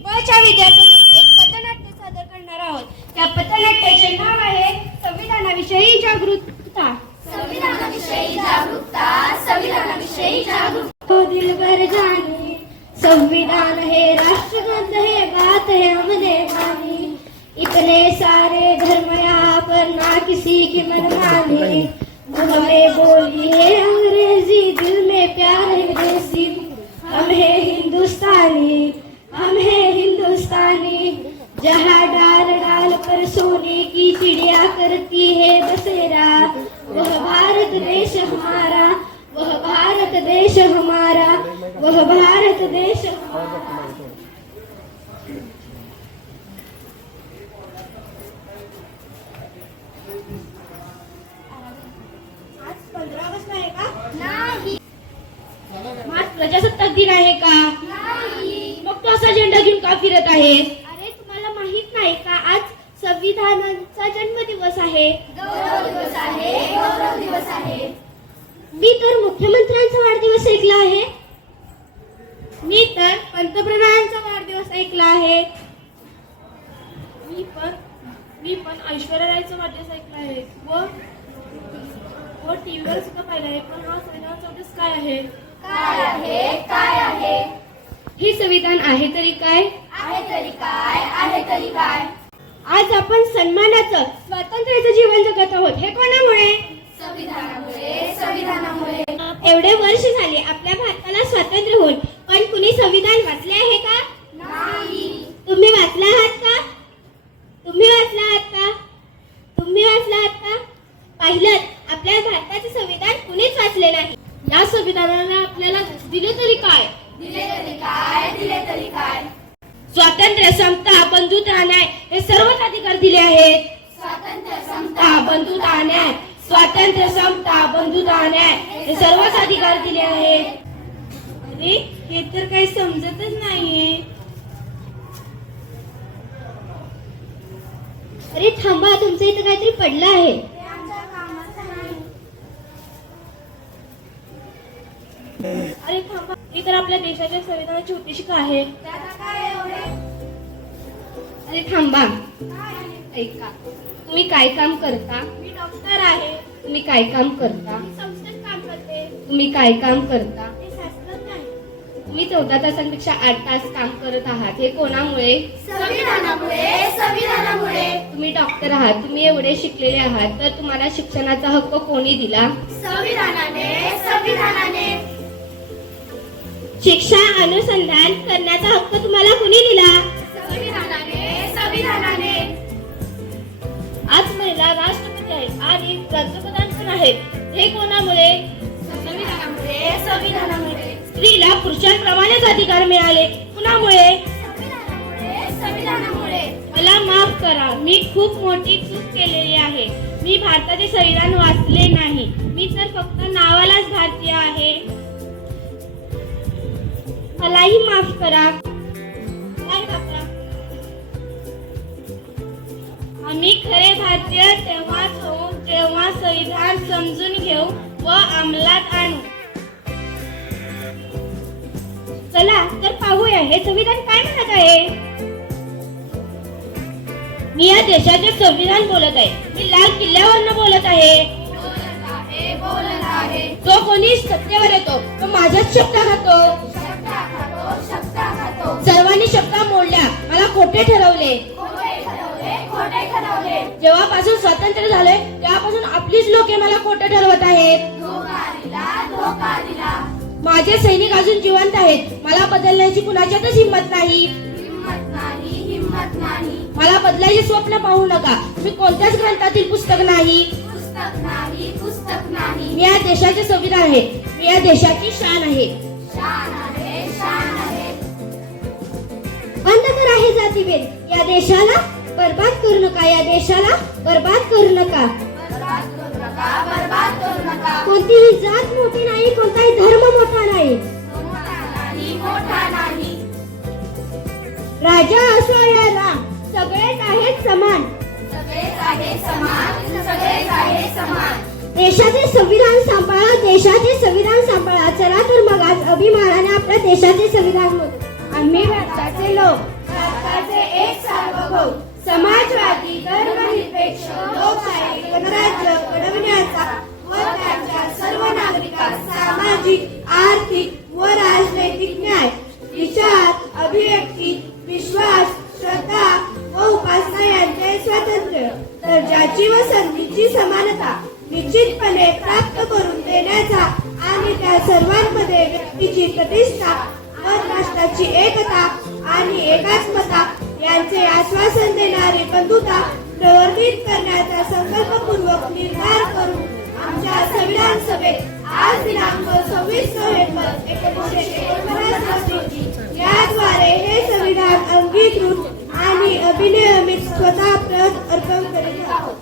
च्या विद्यार्थ्यांनी एक पथनाट्य सादर करणार आहोत. त्या पथनाट्याचे नाव आहे संविधानाविषयी जागरूकता. संविधानाविषयी जागरूकता, संविधानाविषयी जागरूकता. ओ दिलबर जाने संविधान है, राष्ट्रगंध है, बात है हमने मानी. इतने सारे धर्म यहाँ पर ना किसी की मनमानी. हमें बोली है अंग्रेजी, दिल में प्यार है विदेशी. हम है हिंदुस्तानी, हम है हिंदुस्तानी. जहाँ डाल डाल पर सोने की चिड़िया करती है बसेरा, वह भारत देश हमारा, वह भारत देश हमारा, वह भारत देश हमारा. आज 15 ऑगस्ट आहे का? नाही, आज प्रजासत्ताक दिन आहे का? नाही. मग तो असा झेंडा घेऊन का फिरत आहे? अरे तुम्हाला माहित नाही का आज संविधानाचा जन्मदिवस आहे? गौरव दिवस आहे, गौरव दिवस आहे. मी तर मुख्यमंत्र्यांचा वाढदिवस ऐकला आहे. मी तर पंतप्रधानांचा वाढदिवस ऐकला आहे. मी पण ऐश्वर्या रायचा वाढदिवस ऐकला आहे व टीव्हीवर सुद्धा पाहिला आहे. पण हा संविधानाचा दिवस काय आहे? काय आहे, काय आहे? हे संविधान आहे तरी काय? आहे तरी काय, आहे तरी काय? आज आपण सन्मानाचं स्वातंत्र्याचं जीवन जगत आहोत. हे कोणामुळे? संविधानामुळे, संविधानामुळे. एवढे वर्ष झाले आपल्या भारताला स्वातंत्र्य होऊन, पण कुणी संविधान वाचले आहे का? नाही. तुम्ही वाचला आहात का? तुम्ही वाचला आहात का? तुम्ही वाचला आहात का? पाहिलं, आपल्या भारताचे संविधान कुणीच वाचले नाही. या संविधानाला आपल्याला दिले तरी काय? दिले तरी काय, दिले तरी काय? स्वातंत्र्य, समता, बंधुता, न्याय हे सर्वच अधिकार दिले आहेत. स्वातंत्र्य, समता, बंधुता, न्याय. स्वातंत्र्य, समता, बंधुता, न्याय हे सर्वच अधिकार दिले आहेत. अरे हे तर काही समजतच नाहीये. अरे थांबा, तुमचं इथं काहीतरी पडलं आहे. अरे थांबा, ही तर आपल्या देशाच्या संविधानाची उद्देशिका आहे. अरे थांबा, ऐका, तुम्ही काय काम करता? मी डॉक्टर आहे. तुम्ही काय काम करता? मी संस्थेत काम करते. तुम्ही काय काम करता? मी शास्त्रज्ञ आहे. तुम्ही 14 तासांपेक्षा 8 तास काम करत आहात. हे कोणामुळे? संविधानामुळे, संविधानामुळे. तुम्ही डॉक्टर आहात, तुम्ही एवढे शिकलेले आहात, तर तुम्हाला शिक्षणाचा हक्क कोणी दिला? संविधानाने, संविधानाने. शिक्षा अनुसंधान करण्याचा हक्क तुम्हाला कोणी दिला? संविधानाने, संविधानाने. आज महिला राष्ट्रपती आहेत आणि पंतप्रधान पण आहेत. हे कोणामुळे? संविधानामुळे, संविधानामुळे. स्त्रीला पुरुषांप्रमाणेच अधिकार मिळाले. कुणामुळे? संविधानामुळे, संविधानामुळे. मला माफ करा, मी खूप मोठी चूक केलेली आहे. मी भारताचे संविधान वाचले नाही. मी तर फक्त नावालाच भारतीय आहे. मलाही माफ करा. आम्ही खरे भारतीय तेव्हाच होऊ जेव्हा संविधान समजून घेऊ व अंमलात आणू. चला तर पाहूया हे संविधान काय म्हणत आहे. मी या देशाचे संविधान बोलत आहे. मी लाल किल्ल्यावरनं बोलत आहे. बोलत आहे. जो कोणी सत्तेवर येतो तो माझ्याच शब्दा खातो. शब्दा खातो, शब्दा खातो. सर्वांनी शब्दा मोडल्या, मला खोटे ठरवले. खोटे ठरवले, खोटे ठरवले. जेव्हापासून स्वातंत्र्य झाले तेव्हापासून आपलीच लोके मला खोटे ठरवत आहेत. धोका दिला, धोका दिला. माझे सैनिक अजून जिवंत आहेत. मला बदलण्याची कुणाच्यातच हिंमत नाही. हिम्मत नाही, हिम्मत नाही. मला बदलायचे स्वप्न पाहू नका. मी कोणत्याच ग्रंथातील पुस्तक नाही. पुस्तक नाही, पुस्तक नाही. मी या देशाचे संविधान आहे. मी या देशाची शान आहे. शान आहे, शान आहे. बंद करा हे जातीभेद. या देशाला बर्बाद करू नका. या देशाला बर्बाद करू नका. बर्बाद करू नका, बर्बाद करू नका. कोणतीही जात मोठी नाही, कोणताही धर्म मोठा नाही. मोठा नाही, मोठा नाही. राजा असो या राम, सगळेच आहेत समान. सगळेच आहे समान, सगळेच आहे समान. देशाचे संविधान सांभाळा, देशाचे संविधान सांभाळा. चला तर मग आज अभिमानाने आपल्या देशाचे संविधान आम्ही भारताचे लोक, भारताचे एक सार्वभौम, समाजवादी, धर्मनिरपेक्ष, लोकशाही गणराज्य घडविण्याचा व त्यांच्या सर्व नागरिकांस सामाजिक, आर्थिक व राजनैतिक न्याय, विचार, अभिव्यक्ती, विश्वास, श्रद्धा व उपासना यांचे स्वातंत्र्य, दर्जाची व संधीची समानता निश्चितपणे प्राप्त करून देण्याचा आणि त्या सर्वांमध्ये व्यक्तीची प्रतिष्ठा व राष्ट्राची एकता आणि एकात्मता यांचे आश्वासन देणारी बंधुता प्रवर्धित करण्याचा संकल्पपूर्वक निर्धार करून आमच्या संविधान सभेत आज दिनांक 26 नोव्हेंबर 1949 रोजी याद्वारे हे संविधान अंगीकृत आणि अभिनियमित स्वतः प्रत अर्पण करीत आहोत.